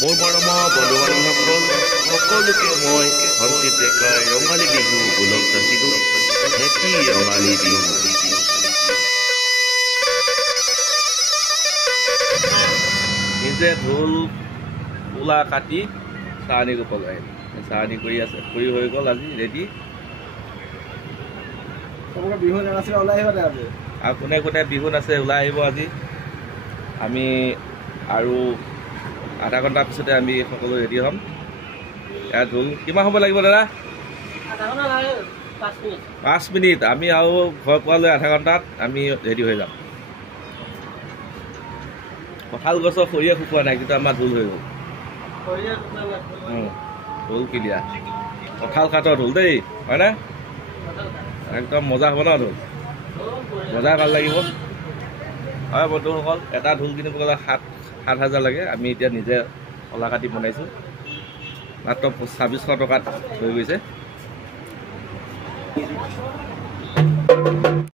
মোৰ মৰমৰ বন্ধু-বান্ধৱসকল সকলোকে মই হৰতি ডেকাৰ ৰঙালী বিহু ওলগ যাচিলোঁ। হেপী ৰঙালী বিহু। নিজে ঢোল তোলা কাটি চাহনি পগাই চাহনি কৰি আছে, কৰি হৈ গ'ল আজি ৰেডি। বিহু নাচিলে ওলাই আহিব আজি। আৰু কোনে কোনে বিহু নাচে ওলাই আহিব আজি। আমি আৰু আধা ঘণ্টাৰ পিছতে আমি সকলো ৰেডি হ'ম। ইয়াত ঢোল কিমান সময় লাগিব দাদা? 5 মিনিট। আমি আৰু ঘৰ পোৱালৈ আধা ঘণ্টাত আমি ৰেডি হৈ যাম। কঁঠাল গছৰ খৰিয়ে শুকোৱা নাই, কিন্তু আমাৰ ঢোল হৈ গ'ল। ঢোল কিলিয়া কঁঠাল কাঠৰ ঢোল দেই, হয়নে? একদম মজা হ'ব ন ঢোল, মজা ভাল লাগিব। হয় বন্ধুসকল, এটা ঢোল কিনিব গ'লে 7,000 লাগে। আমি এতিয়া নিজে কলা কাটি বনাইছোঁ, মাত্ৰ 2600 টকাত হৈ গৈছে।